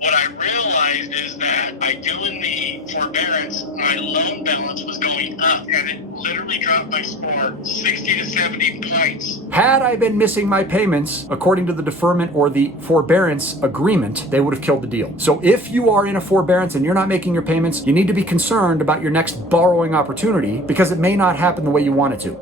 What I realized is that by doing the forbearance, my loan balance was going up, and it literally dropped my score 60 to 70 points. Had I been missing my payments, according to the deferment or the forbearance agreement, they would have killed the deal. So if you are in a forbearance and you're not making your payments, you need to be concerned about your next borrowing opportunity because it may not happen the way you want it to.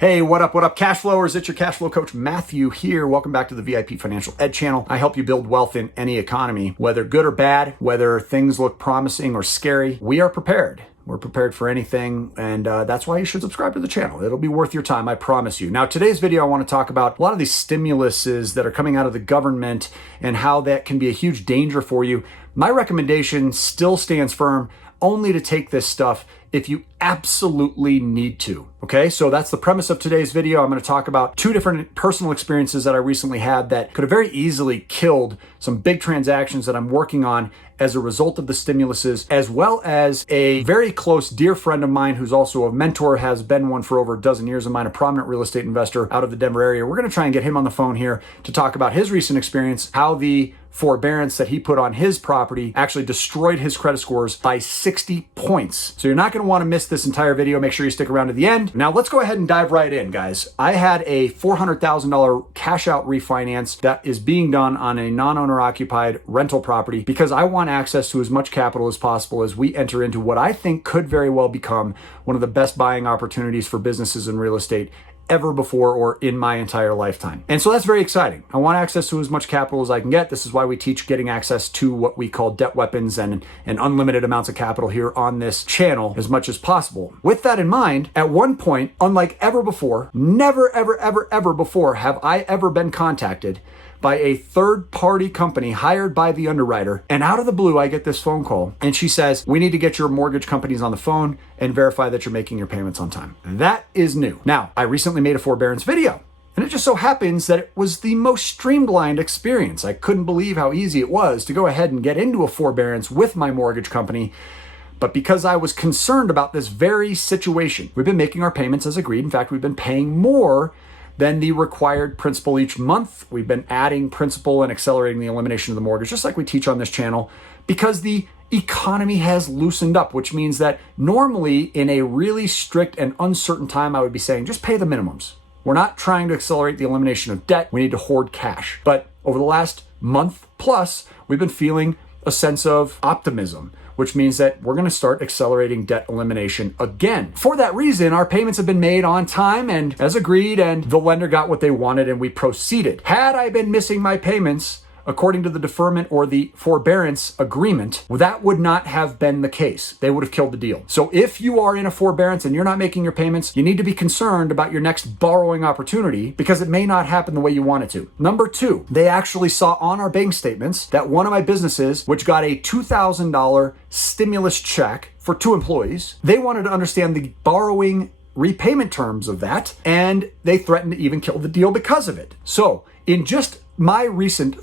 Hey, what up, cash flowers? It's your cash flow coach, Matthew here. Welcome back to the VIP Financial Ed channel. I help you build wealth in any economy, whether good or bad, whether things look promising or scary. We are prepared. We're prepared for anything, and that's why you should subscribe to the channel. It'll be worth your time, I promise you. Now, today's video, I want to talk about a lot of these stimuluses that are coming out of the government and how that can be a huge danger for you. My recommendation still stands firm, only to take this stuff if you absolutely need to. Okay, so that's the premise of today's video. I'm going to talk about two different personal experiences that I recently had that could have very easily killed some big transactions that I'm working on as a result of the stimuluses, as well as a very close dear friend of mine who's also a mentor, has been one for over a dozen years of mine, a prominent real estate investor out of the Denver area. We're going to try and get him on the phone here to talk about his recent experience, how the forbearance that he put on his property actually destroyed his credit scores by 60 points. So you're not going to want to miss this entire video. Make sure you stick around to the end. Now let's go ahead and dive right in, guys. I had a $400,000 cash out refinance that is being done on a non-owner occupied rental property because I want access to as much capital as possible as we enter into what I think could very well become one of the best buying opportunities for businesses in real estate ever before or in my entire lifetime. And so that's very exciting. I want access to as much capital as I can get. This is why we teach getting access to what we call debt weapons and unlimited amounts of capital here on this channel as much as possible. With that in mind, at one point, unlike ever before, never, ever before have I ever been contacted by a third-party company hired by the underwriter. And out of the blue, I get this phone call and she says, we need to get your mortgage companies on the phone and verify that you're making your payments on time. That is new. Now, I recently made a forbearance video, and it just so happens that it was the most streamlined experience. I couldn't believe how easy it was to go ahead and get into a forbearance with my mortgage company. But because I was concerned about this very situation, we've been making our payments as agreed. In fact, we've been paying more than the required principal each month. We've been adding principal and accelerating the elimination of the mortgage, just like we teach on this channel, because the economy has loosened up, which means that normally in a really strict and uncertain time, I would be saying, just pay the minimums. We're not trying to accelerate the elimination of debt. We need to hoard cash. But over the last month plus, we've been feeling a sense of optimism, which means that we're going to start accelerating debt elimination again. For that reason, our payments have been made on time and as agreed, and the lender got what they wanted and we proceeded. Had I been missing my payments, according to the deferment or the forbearance agreement, that would not have been the case. They would have killed the deal. So if you are in a forbearance and you're not making your payments, you need to be concerned about your next borrowing opportunity because it may not happen the way you want it to. Number two, they actually saw on our bank statements that one of my businesses, which got a $2,000 stimulus check for 2 employees, they wanted to understand the borrowing repayment terms of that, and they threatened to even kill the deal because of it. So in just my recent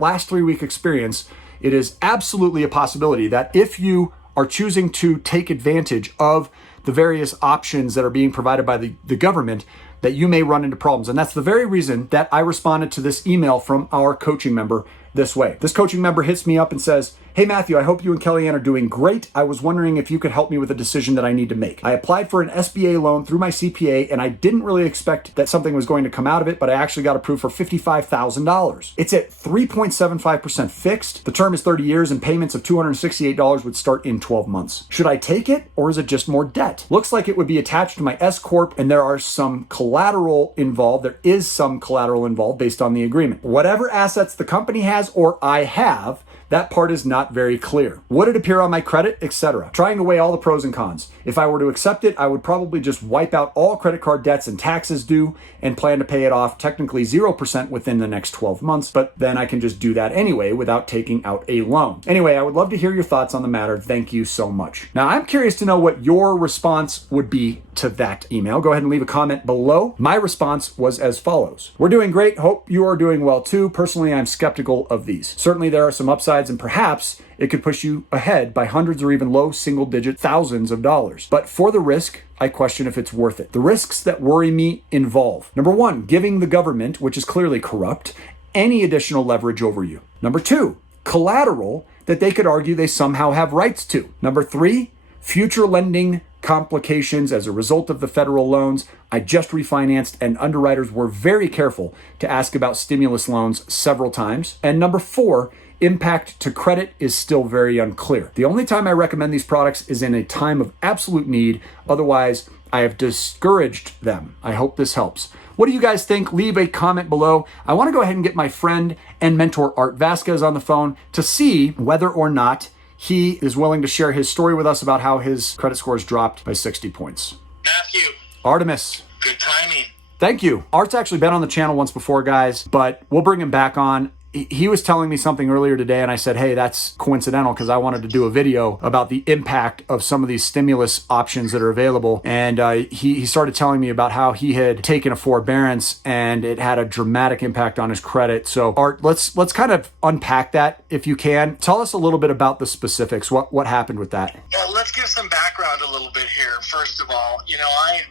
last 3 week experience, it is absolutely a possibility that if you are choosing to take advantage of the various options that are being provided by the government, that you may run into problems. And that's the very reason that I responded to this email from our coaching member this way. This coaching member hits me up and says, hey Matthew, I hope you and Kellyanne are doing great. I was wondering if you could help me with a decision that I need to make. I applied for an SBA loan through my CPA and I didn't really expect that something was going to come out of it, but I actually got approved for $55,000. It's at 3.75% fixed. The term is 30 years and payments of $268 would start in 12 months. Should I take it or is it just more debt? Looks like it would be attached to my S Corp and there are some collateral involved. There is some collateral involved based on the agreement. Whatever assets the company has or I have, that part is not very clear. Would it appear on my credit, etc.? Trying to weigh all the pros and cons. If I were to accept it, I would probably just wipe out all credit card debts and taxes due and plan to pay it off technically 0% within the next 12 months, but then I can just do that anyway without taking out a loan. Anyway, I would love to hear your thoughts on the matter. Thank you so much. Now, I'm curious to know what your response would be to that email. Go ahead and leave a comment below. My response was as follows. We're doing great. Hope you are doing well too. Personally, I'm skeptical of these. Certainly there are some upsides and perhaps it could push you ahead by hundreds or even low single-digit thousands of dollars. But for the risk, I question if it's worth it. The risks that worry me involve, number one, giving the government, which is clearly corrupt, any additional leverage over you. Number two, collateral that they could argue they somehow have rights to. Number 3, future lending complications as a result of the federal loans. I just refinanced, and underwriters were very careful to ask about stimulus loans several times. And number 4, impact to credit is still very unclear. The only time I recommend these products is in a time of absolute need. Otherwise, I have discouraged them. I hope this helps. What do you guys think? Leave a comment below. I want to go ahead and get my friend and mentor Art Vasquez on the phone to see whether or not he is willing to share his story with us about how his credit scores dropped by 60 points. Matthew. Artemis. Good timing. Thank you. Art's actually been on the channel once before, guys, but we'll bring him back on. He was telling me something earlier today, and I said, hey, that's coincidental because I wanted to do a video about the impact of some of these stimulus options that are available. And he started telling me about how he had taken a forbearance and it had a dramatic impact on his credit. So Art, let's kind of unpack that if you can. Tell us a little bit about the specifics. What happened with that? Well, let's give some background a little bit here. First of all,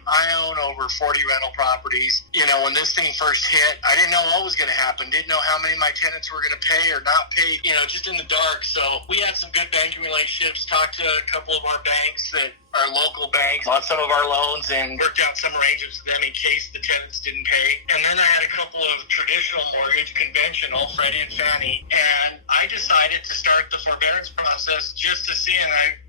I own over 40 rental properties. When this thing first hit, I didn't know what was going to happen. Didn't know how many of my tenants were going to pay or not pay, just in the dark. So we had some good banking relationships, talked to a couple of our banks that are local banks on some of our loans and worked out some arrangements with them in case the tenants didn't pay. And then I had a couple of traditional mortgage, conventional, Freddie and Fannie, and I decided to start the forbearance process just to see, and I,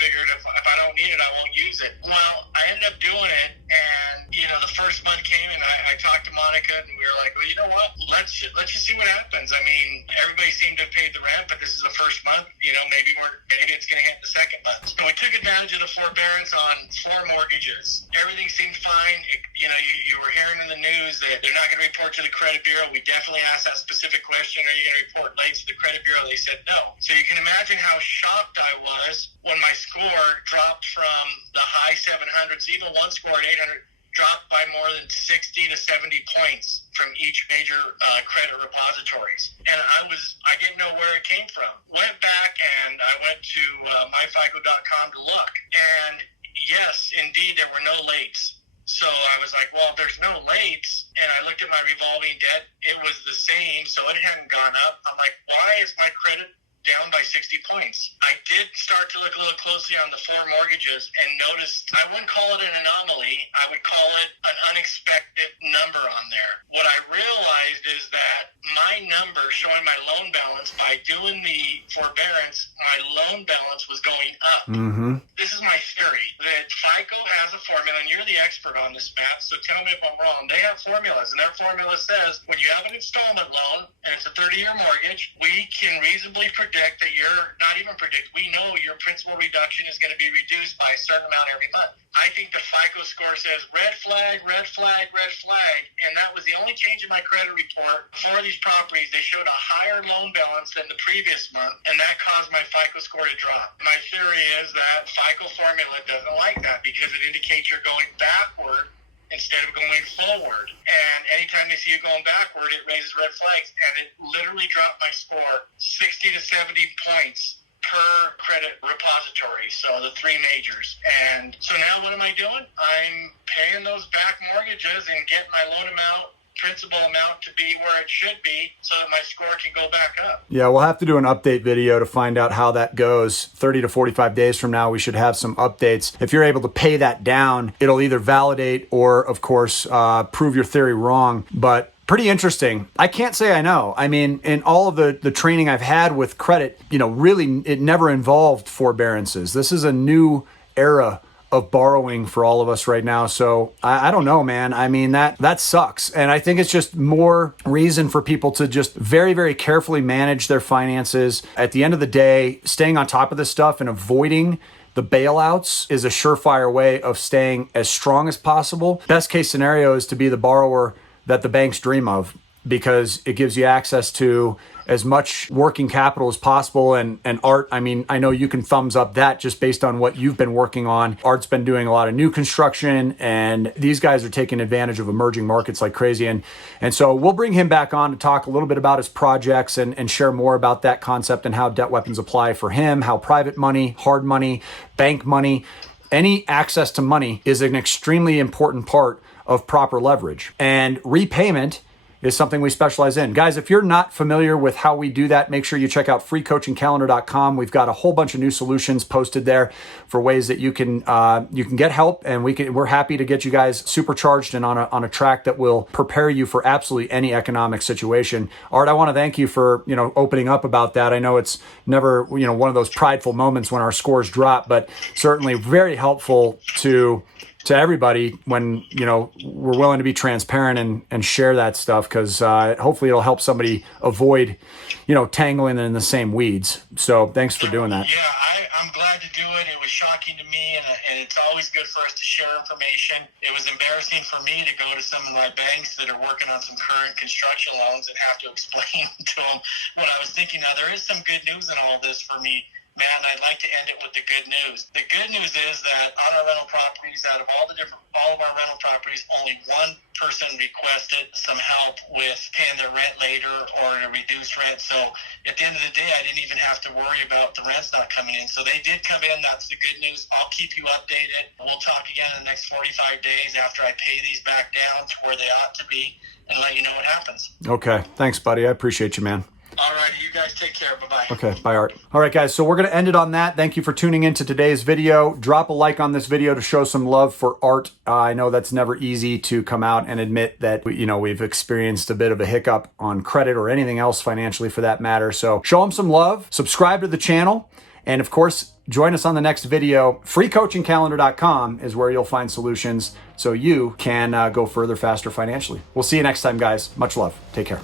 figured if I don't need it, I won't use it. Well, I ended up doing it, and, the first month came, and I talked to Monica, and we were like, well, you know what? Let's just see what happens. I mean, everybody seemed to have paid the rent, but this is the first month. Maybe it's going to hit the second month. So we took advantage of the forbearance on 4 mortgages. Everything seemed fine. You were hearing in the news that they're not going to report to the credit bureau. We definitely asked that specific question: are you going to report late to the credit bureau? They said no. So you can imagine how shocked I was when my score dropped from the high 700s, even one score at 800. Dropped by more than 60 to 70 points from each major credit repositories. And I didn't know where it came from. Went back and I went to myfico.com to look. And yes, indeed, there were no lates. So I was like, well, there's no lates. And I looked at my revolving debt. It was the same, so it hadn't gone up. I'm like, why is my credit down by 60 points? I did start to look a little closely on the 4 mortgages and noticed, I wouldn't call it an anomaly, I would call it an unexpected number on there. What I realized is that my number showing my loan balance, by doing the forbearance, my loan balance was going up. Mm-hmm. This is my theory, that FICO has a formula, and you're the expert on this, Matt, so tell me if I'm wrong. They have formulas, and their formula says when you have an installment loan and it's a 30-year mortgage, we can reasonably predict that we know your principal reduction is going to be reduced by a certain amount every month. I think the FICO score says red flag, red flag, red flag, and that was the only change in my credit report. For these properties, they showed a higher loan balance than the previous month, and that caused my FICO score to drop. My theory is that FICO formula doesn't like that because it indicates you're going backward instead of going forward. And anytime they see you going backward, it raises red flags. And it literally dropped my score 60 to 70 points per credit repository, so the 3 majors. And so now what am I doing? I'm paying those back mortgages and getting my loan amount, principal amount, to be where it should be so that my score can go back up. Yeah, we'll have to do an update video to find out how that goes. 30 to 45 days from now, we should have some updates. If you're able to pay that down, it'll either validate or, of course, prove your theory wrong. But pretty interesting. I can't say I know. I mean, in all of the training I've had with credit, really it never involved forbearances. This is a new era of borrowing for all of us right now. So I don't know, man. I mean, that sucks. And I think it's just more reason for people to just very, very carefully manage their finances. At the end of the day, staying on top of this stuff and avoiding the bailouts is a surefire way of staying as strong as possible. Best case scenario is to be the borrower that the banks dream of, because it gives you access to as much working capital as possible. And Art, I mean, I know you can thumbs up that just based on what you've been working on. Art's been doing a lot of new construction, and these guys are taking advantage of emerging markets like crazy. And so we'll bring him back on to talk a little bit about his projects and share more about that concept and how debt weapons apply for him, how private money, hard money, bank money, any access to money is an extremely important part of proper leverage. And repayment is something we specialize in. Guys, if you're not familiar with how we do that, make sure you check out freecoachingcalendar.com. We've got a whole bunch of new solutions posted there for ways that you can get help, and we're happy to get you guys supercharged and on a track that will prepare you for absolutely any economic situation. Art, I want to thank you for opening up about that. I know it's never one of those prideful moments when our scores drop, but certainly very helpful to everybody when we're willing to be transparent and share that stuff, because hopefully it'll help somebody avoid tangling in the same weeds. So thanks for doing that. Yeah, I'm glad to do it. It was shocking to me, and it's always good for us to share information. It was embarrassing for me to go to some of my banks that are working on some current construction loans and have to explain to them what I was thinking. Now, there is some good news in all of this for me, Matt, and I'd like to end it with the good news. The good news is that on our rental properties, out of all of our rental properties, only one person requested some help with paying their rent later or a reduced rent. So at the end of the day, I didn't even have to worry about the rents not coming in. So they did come in. That's the good news. I'll keep you updated. We'll talk again in the next 45 days after I pay these back down to where they ought to be and let you know what happens. Okay. Thanks, buddy. I appreciate you, man. All right, you guys take care. Bye-bye. Okay, bye, Art. All right, guys, so we're going to end it on that. Thank you for tuning into today's video. Drop a like on this video to show some love for Art. I know that's never easy to come out and admit that, we've experienced a bit of a hiccup on credit or anything else financially for that matter. So show him some love, subscribe to the channel, and of course, join us on the next video. Freecoachingcalendar.com is where you'll find solutions so you can go further, faster financially. We'll see you next time, guys. Much love. Take care.